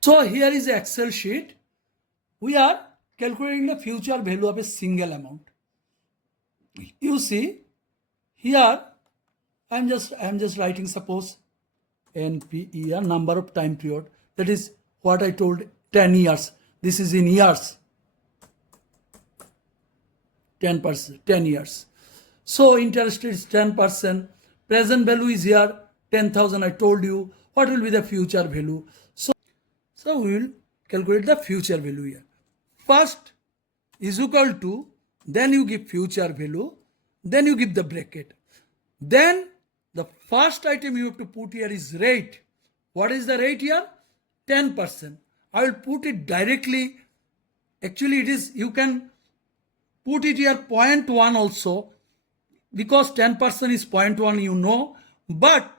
So here is the Excel sheet. We are calculating the future value of a single amount. You see, here I am just writing, suppose NPER, number of time period. That is what I told, 10 years. This is in years. 10%, 10 years. So interest is 10%. Present value is here 10,000. I told you. What will be the future value? So we will calculate the future value here. First is equal to, then you give future value, then you give the bracket. Then the first item you have to put here is rate. What is the rate here? 10%. I will put it directly. Actually, it is, you can put it here 0.1 also, because 10% is 0.1, you know. But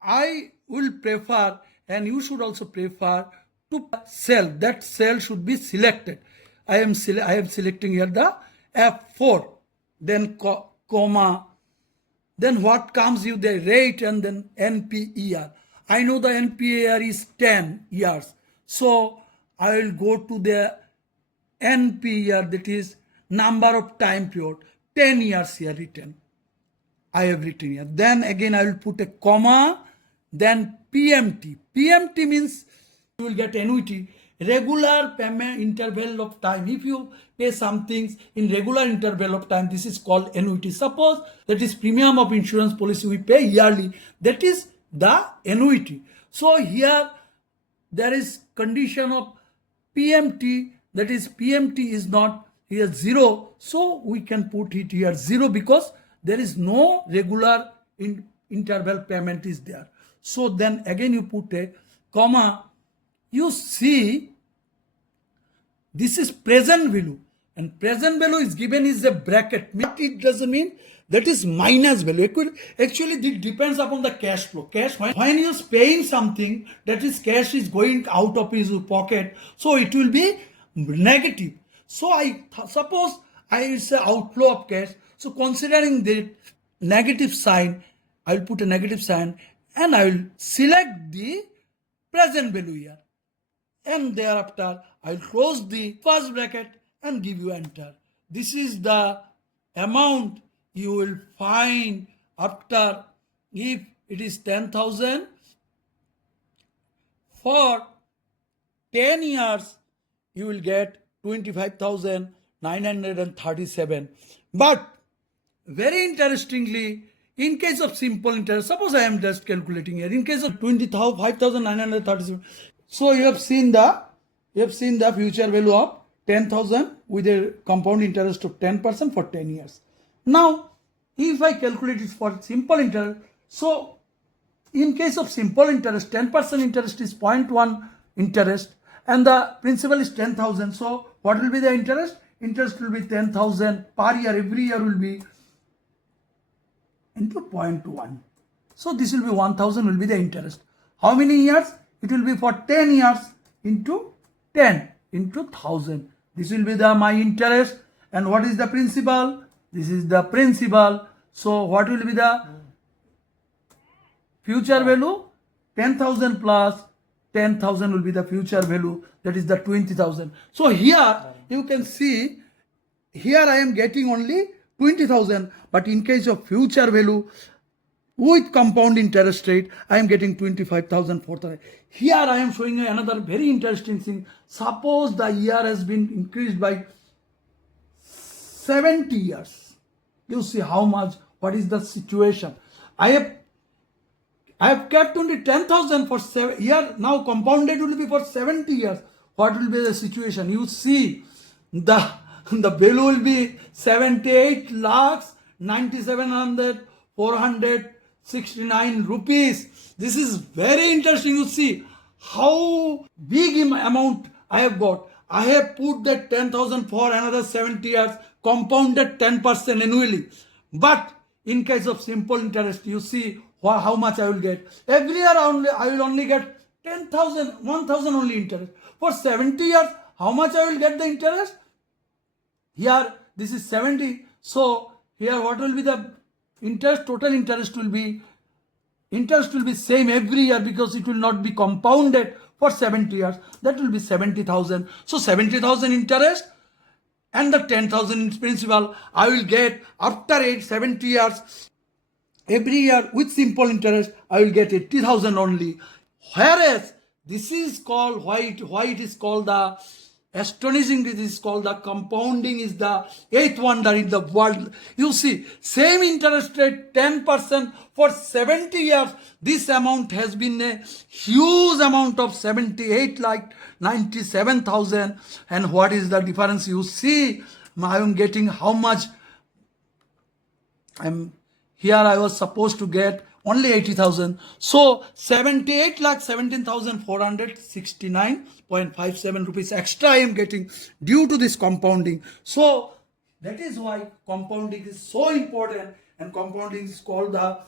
I will prefer, and you should also prefer, to cell. That cell should be selected. I am selecting here the F4, then comma, then what comes you, the rate, and then NPER. I know the NPER is 10 years. So I will go to the NPER, that is number of time period, 10 years here written. I have written here. Then again I will put a comma, then PMT. PMT means you will get annuity, regular payment interval of time. If you pay some things in regular interval of time, this is called annuity. Suppose that is premium of insurance policy we pay yearly, that is the annuity. So here there is condition of PMT, that is PMT is not here 0. So we can put it here 0 because there is no regular interval payment is there. So then again you put a comma. You see, this is present value, and present value is given is a bracket. What it doesn't mean, that is minus value. Actually, it depends upon the cash flow. Cash, when you are paying something, that is cash is going out of his pocket, so it will be negative. So I suppose I say outflow of cash. So considering the negative sign, I will put a negative sign, and I will select the present value here. And thereafter I will close the first bracket and give you enter. This is the amount you will find after, if it is 10,000 for 10 years, you will get 25,937. But very interestingly, in case of simple interest, suppose I am just calculating here, in case of 25,937, so you have seen the future value of 10,000 with a compound interest of 10% for 10 years. Now, if I calculate it for simple interest, so in case of simple interest, 10% interest is 0.1 interest, and the principal is 10,000. So what will be the interest? Interest will be 10,000 per year. Every year will be into 0.1. So this will be 1,000 will be the interest. How many years? It will be for 10 years into 10 into 1,000. This will be the my interest. And what is the principal? This is the principal. So what will be the future value? 10,000 plus 10,000 will be the future value. That is the 20,000. So here you can see, here I am getting only 20,000. But in case of future value, with compound interest rate, I am getting 25,000 for the. Here I am showing you another very interesting thing. Suppose the year has been increased by 70 years. You see how much, what is the situation. I have kept only 10,000 for 7 years. Now compounded will be for 70 years. What will be the situation? You see, the value will be 78 lakhs 97,469 rupees. This is very interesting. You see how big amount I have got. I have put that 10,000 for another 70 years, compounded 10% annually. But in case of simple interest, you see how much I will get. Every year I will only get 10,000, 1,000 only interest. For 70 years, how much I will get the interest? Here, this is 70. So here what will be the interest? Total interest will be same every year because it will not be compounded for 70 years. That will be 70,000. So 70,000 interest and the 10,000 in principal I will get after 70 years. Every year with simple interest I will get 80,000 only. Whereas this is called, why it is called the astonishing, this is called the compounding, is the eighth wonder in the world. You see, same interest rate 10% for 70 years. This amount has been a huge amount of 78 like 97,000. And what is the difference? You see, I am getting how much? Here I was supposed to get only 80,000. So 78 lakh 17,469.57 rupees extra I am getting due to this compounding. So that is why compounding is so important, and compounding is called the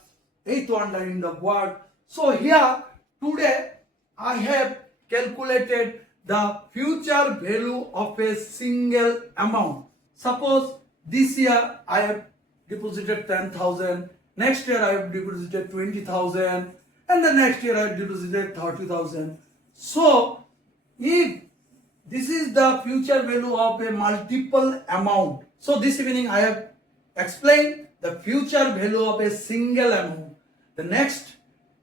eighth wonder in the world. So here today I have calculated the future value of a single amount. Suppose this year I have deposited 10,000, next year I have deposited 20,000, and the next year I have deposited 30,000. So if this is the future value of a multiple amount, so this evening I have explained the future value of a single amount. The next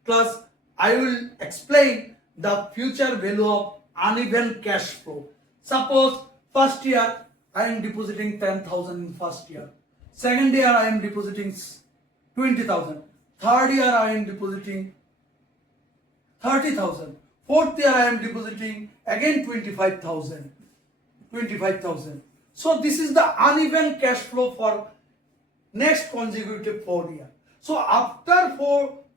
class I will explain the future value of uneven cash flow. Suppose first year I am depositing 10,000 in first year. Second year I am depositing 20,000. Third year I am depositing 30,000. Fourth year I am depositing again 25,000. So this is the uneven cash flow for next consecutive 4 years. So after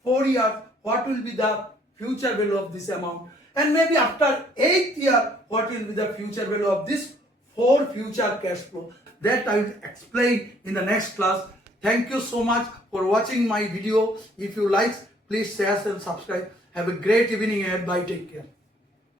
four years, what will be the future value of this amount? And maybe after 8th year, what will be the future value of this 4 future cash flow? That I will explain in the next class. Thank you so much for watching my video. If you like, please share and subscribe. Have a great evening ahead. Bye. Take care.